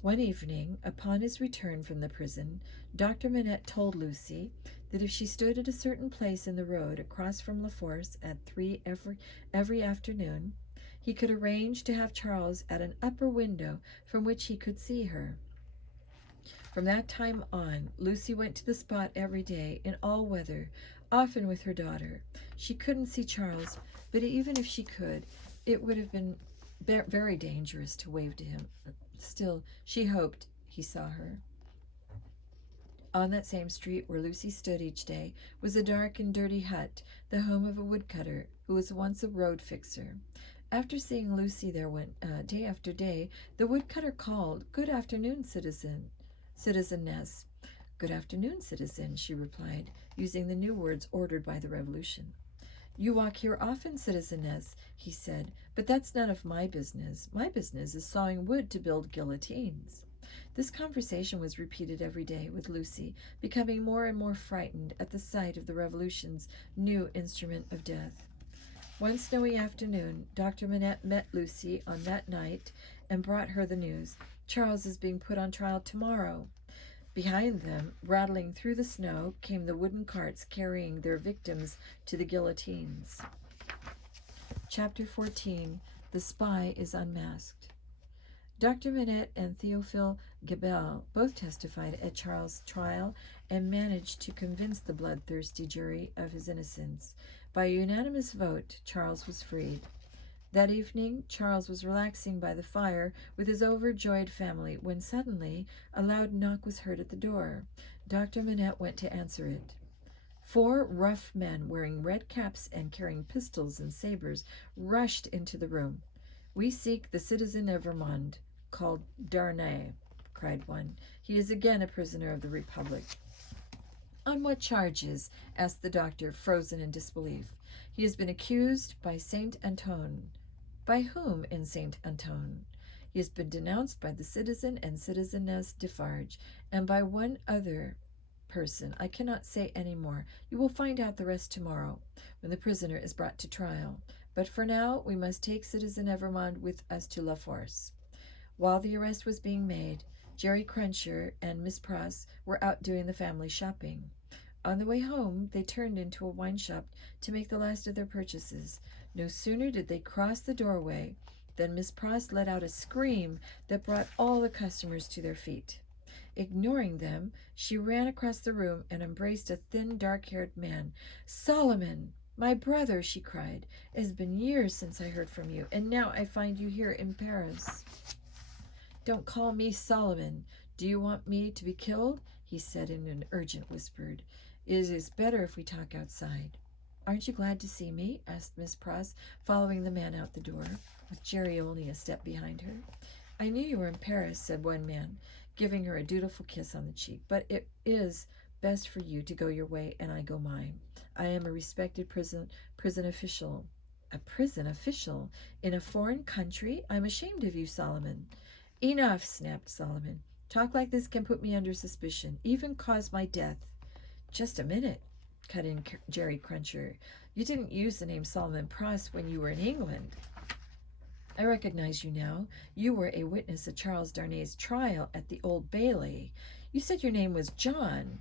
One evening, upon his return from the prison, Dr. Manette told Lucy that if she stood at a certain place in the road across from La Force at 3 every afternoon, he could arrange to have Charles at an upper window from which he could see her. From that time on, Lucy went to the spot every day, in all weather, often with her daughter. She couldn't see Charles, but even if she could, it would have been very dangerous to wave to him. Still, she hoped he saw her. On that same street where Lucy stood each day was a dark and dirty hut, the home of a woodcutter who was once a road fixer. After seeing Lucy there day after day, the woodcutter called, "Good afternoon, citizeness." "Good afternoon, citizen," she replied, using the new words ordered by the Revolution. "You walk here often, citizeness," he said, "but that's none of my business. My business is sawing wood to build guillotines." This conversation was repeated every day, with Lucy becoming more and more frightened at the sight of the Revolution's new instrument of death. One snowy afternoon, Dr. Manette met Lucy on that night and brought her the news. "Charles is being put on trial tomorrow." Behind them, rattling through the snow, came the wooden carts carrying their victims to the guillotines. Chapter 14. The Spy is Unmasked. Dr. Manette and Théophile Gabelle both testified at Charles' trial and managed to convince the bloodthirsty jury of his innocence. By a unanimous vote, Charles was freed. That evening, Charles was relaxing by the fire with his overjoyed family when suddenly a loud knock was heard at the door. Dr. Manette went to answer it. 4 rough men wearing red caps and carrying pistols and sabers rushed into the room. "We seek the citizen Evrémonde, called Darnay," cried one. "He is again a prisoner of the Republic." "On what charges?" asked the doctor, frozen in disbelief. "He has been accused by Saint Antoine." "By whom in Saint Antoine?" "He has been denounced by the citizen and citizeness Defarge, and by one other person. I cannot say any more. You will find out the rest tomorrow, when the prisoner is brought to trial. But for now, we must take citizen Evrémonde with us to La Force." While the arrest was being made, Jerry Cruncher and Miss Pross were out doing the family shopping. On the way home, they turned into a wine shop to make the last of their purchases. No sooner did they cross the doorway than Miss Pross let out a scream that brought all the customers to their feet. Ignoring them, she ran across the room and embraced a thin, dark-haired man. "Solomon, my brother," she cried. "It has been years since I heard from you, and now I find you here in Paris." "Don't call me Solomon. Do you want me to be killed?" he said in an urgent whisper. "It is better if we talk outside." "Aren't you glad to see me?" asked Miss Pross, following the man out the door, with Jerry only a step behind her. "I knew you were in Paris," said one man, giving her a dutiful kiss on the cheek, "but it is best for you to go your way and I go mine. I am a respected prison official." "A prison official? In a foreign country? I'm ashamed of you, Solomon." "Enough," snapped Solomon. "Talk like this can put me under suspicion, even cause my death." "Just a minute," cut in Jerry Cruncher. "You didn't use the name Solomon Pross when you were in England." "I recognize you now. You were a witness at Charles Darnay's trial at the Old Bailey. You said your name was John.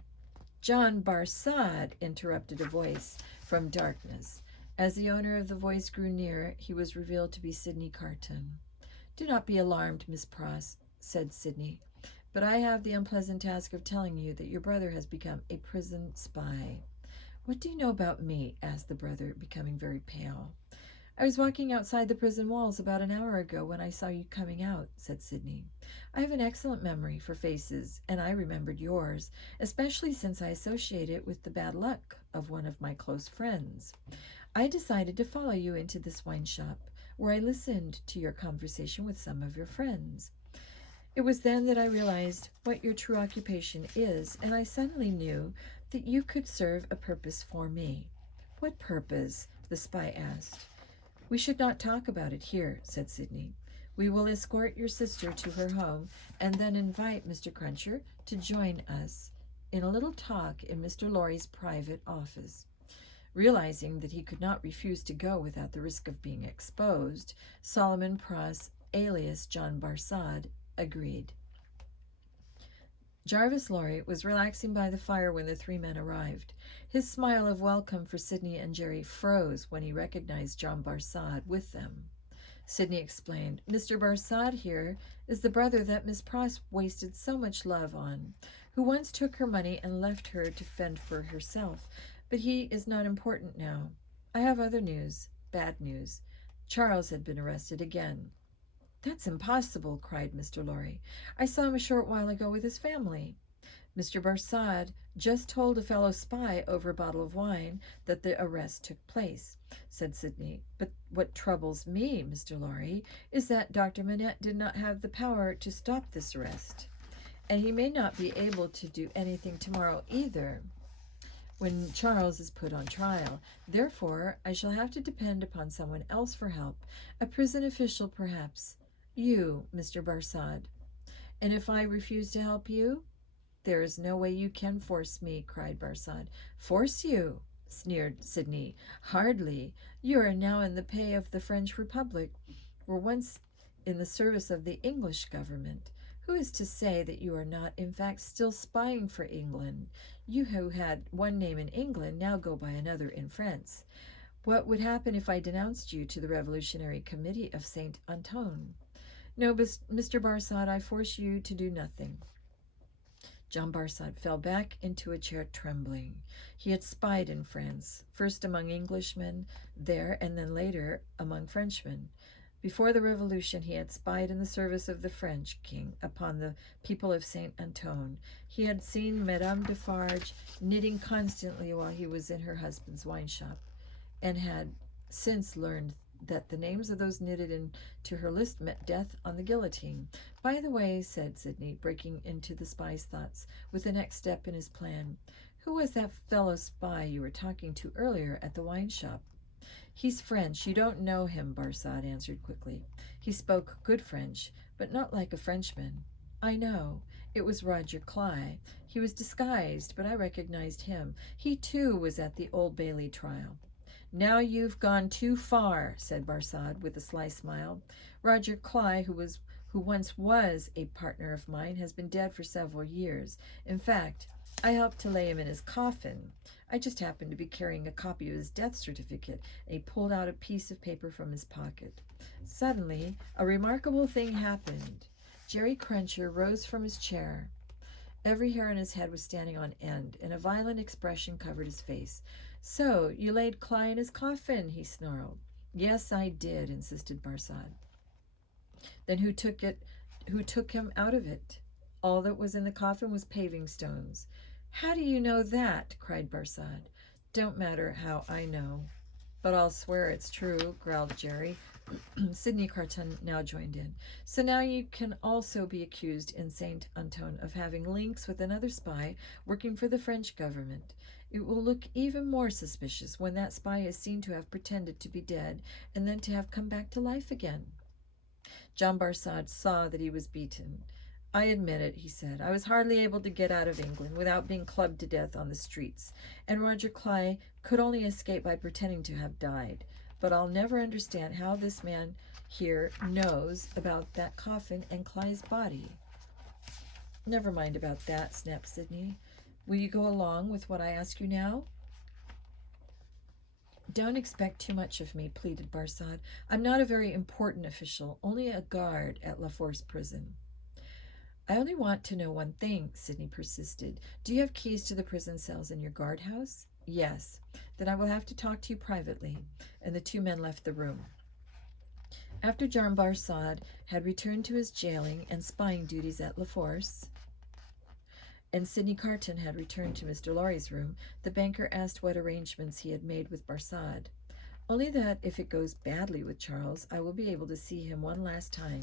John Barsad, interrupted a voice from darkness. As the owner of the voice grew near, he was revealed to be Sidney Carton. Do not be alarmed, Miss Pross, said Sidney, but I have the unpleasant task of telling you that your brother has become a prison spy. What do you know about me? Asked the brother, becoming very pale. I was walking outside the prison walls about an hour ago when I saw you coming out, said Sidney. I have an excellent memory for faces, and I remembered yours, especially since I associate it with the bad luck of one of my close friends. I decided to follow you into this wine shop, where I listened to your conversation with some of your friends. It was then that I realized what your true occupation is, and I suddenly knew that you could serve a purpose for me. What purpose? The spy asked. We should not talk about it here, said Sidney. We will escort your sister to her home and then invite Mr. Cruncher to join us in a little talk in Mr. Lorry's private office. Realizing that he could not refuse to go without the risk of being exposed, Solomon Pross, alias John Barsad, agreed. Jarvis Lorry was relaxing by the fire when the three men arrived. His smile of welcome for Sidney and Jerry froze when he recognized John Barsad with them. Sidney explained, Mr. Barsad here is the brother that Miss Pross wasted so much love on, who once took her money and left her to fend for herself. But he is not important now. I have other news, bad news. Charles had been arrested again. That's impossible, cried Mr. Lorry. I saw him a short while ago with his family. Mr. Barsad just told a fellow spy over a bottle of wine that the arrest took place, said Sidney. But what troubles me, Mr. Lorry, is that Dr. Manette did not have the power to stop this arrest. And he may not be able to do anything tomorrow either, when Charles is put on trial. Therefore, I shall have to depend upon someone else for help, a prison official perhaps. You, Mr. Barsad. And if I refuse to help you? There is no way you can force me, cried Barsad. Force you? Sneered Sidney. Hardly. You are now in the pay of the French Republic, were once in the service of the English government. Who is to say that you are not, in fact, still spying for England? You who had one name in England now go by another in France. What would happen if I denounced you to the Revolutionary Committee of Saint Anton? No, Mr. Barsad, I force you to do nothing. John Barsad fell back into a chair trembling. He had spied in France, first among Englishmen there and then later among Frenchmen. Before the Revolution, he had spied in the service of the French king upon the people of Saint Anton. He had seen Madame Defarge knitting constantly while he was in her husband's wine shop, and had since learned that the names of those knitted into her list meant death on the guillotine. By the way, said Sidney, breaking into the spy's thoughts with the next step in his plan, who was that fellow spy you were talking to earlier at the wine shop? He's French. You don't know him, Barsad answered quickly. He spoke good French, but not like a Frenchman. I know. It was Roger Cly. He was disguised, but I recognized him. He, too, was at the Old Bailey trial. Now you've gone too far, said Barsad with a sly smile. Roger Cly, who once was a partner of mine, has been dead for several years. In fact, I helped to lay him in his coffin. I just happened to be carrying a copy of his death certificate, and he pulled out a piece of paper from his pocket. Suddenly, a remarkable thing happened. Jerry Cruncher rose from his chair. Every hair on his head was standing on end, and a violent expression covered his face. So, you laid Cly in his coffin, he snarled. Yes, I did, insisted Barsad. Then who took him out of it? All that was in the coffin was paving stones. How do you know that? Cried Barsad. Don't matter how I know. But I'll swear it's true, growled Jerry. Sidney Carton now joined in. So now you can also be accused in Saint Anton of having links with another spy working for the French government. It will look even more suspicious when that spy is seen to have pretended to be dead and then to have come back to life again. John Barsad saw that he was beaten. I admit it, he said. I was hardly able to get out of England without being clubbed to death on the streets, and Roger Cly could only escape by pretending to have died. But I'll never understand how this man here knows about that coffin and Cly's body. Never mind about that, snapped Sidney. Will you go along with what I ask you now? Don't expect too much of me, pleaded Barsad. I'm not a very important official, only a guard at La Force prison. I only want to know one thing, Sidney persisted. Do you have keys to the prison cells in your guardhouse? Yes. Then I will have to talk to you privately. And the two men left the room. After John Barsad had returned to his jailing and spying duties at La Force, and Sidney Carton had returned to Mr. Lorry's room, the banker asked what arrangements he had made with Barsad. Only that if it goes badly with Charles, I will be able to see him one last time.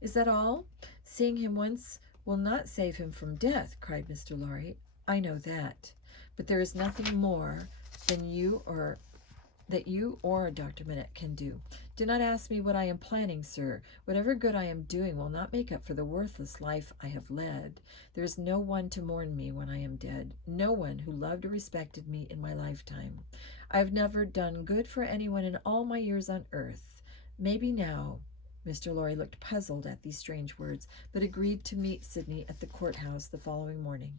Is that all? Seeing him once will not save him from death, cried Mr. Lorry. I know that. But there is nothing more than you or Dr. Manette can do. Do not ask me what I am planning, sir. Whatever good I am doing will not make up for the worthless life I have led. There is no one to mourn me when I am dead, no one who loved or respected me in my lifetime. I have never done good for anyone in all my years on earth. Maybe now. Mr. Lorry looked puzzled at these strange words, but agreed to meet Sidney at the courthouse the following morning.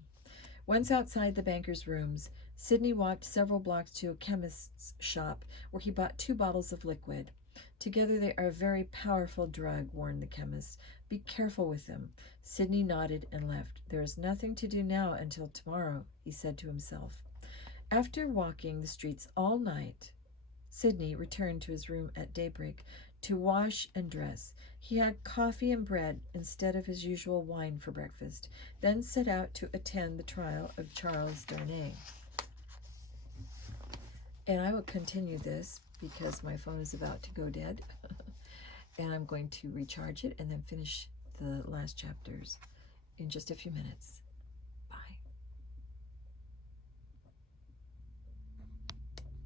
Once outside the banker's rooms, Sidney walked several blocks to a chemist's shop where he bought 2 bottles of liquid. Together they are a very powerful drug, warned the chemist. Be careful with them. Sidney nodded and left. There is nothing to do now until tomorrow, he said to himself. After walking the streets all night, Sidney returned to his room at daybreak to wash and dress. He had coffee and bread instead of his usual wine for breakfast, then set out to attend the trial of Charles Darnay. And I will continue this because my phone is about to go dead. And I'm going to recharge it and then finish the last chapters in just a few minutes.